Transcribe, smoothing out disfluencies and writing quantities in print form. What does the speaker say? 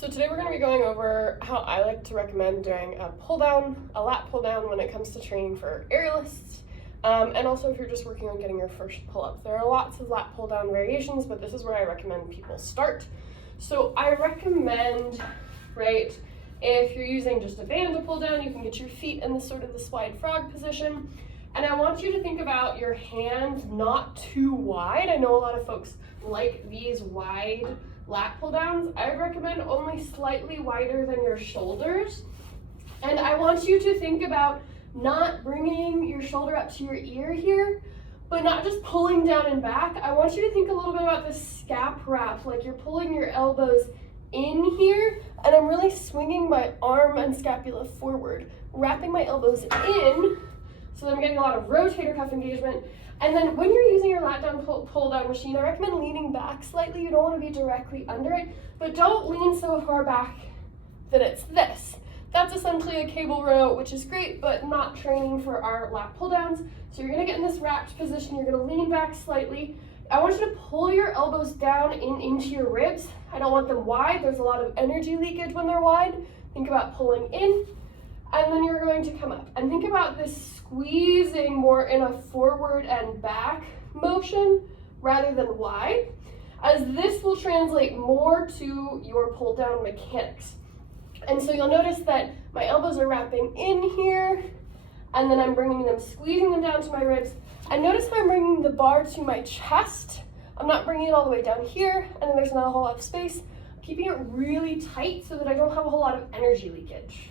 So today we're going to be going over how I like to recommend doing a lat pull down when it comes to training for aerialists, and also if you're just working on getting your first pull-up. There are lots of lat pull down variations, but this is where I recommend people start. So I recommend, right, if you're using just a band to pull down, you can get your feet in this wide frog position. And I want you to think about your hand not too wide. I know a lot of folks like these wide lat pull downs. I recommend only slightly wider than your shoulders. And I want you to think about not bringing your shoulder up to your ear here, but not just pulling down and back. I want you to think a little bit about this scap wrap, like you're pulling your elbows in here, and I'm really swinging my arm and scapula forward, wrapping my elbows in, so that I'm getting a lot of rotator cuff engagement. And then when you're using your lat down pull down machine, I recommend leaning back slightly. You don't want to be directly under it, but don't lean so far back that it's this. That's essentially a cable row, which is great, but not training for our lat pull downs. So you're gonna get in this wrapped position, you're gonna lean back slightly. I want you to pull your elbows down into your ribs. I don't want them wide. There's a lot of energy leakage when they're wide. Think about pulling in, and then you're going to come up. And think about this squeezing more in a forward and back motion rather than wide, as this will translate more to your pull down mechanics. And so you'll notice that my elbows are wrapping in here, and then I'm squeezing them down to my ribs. And notice how I'm bringing the bar to my chest. I'm not bringing it all the way down here, and then there's not a whole lot of space. I'm keeping it really tight so that I don't have a whole lot of energy leakage.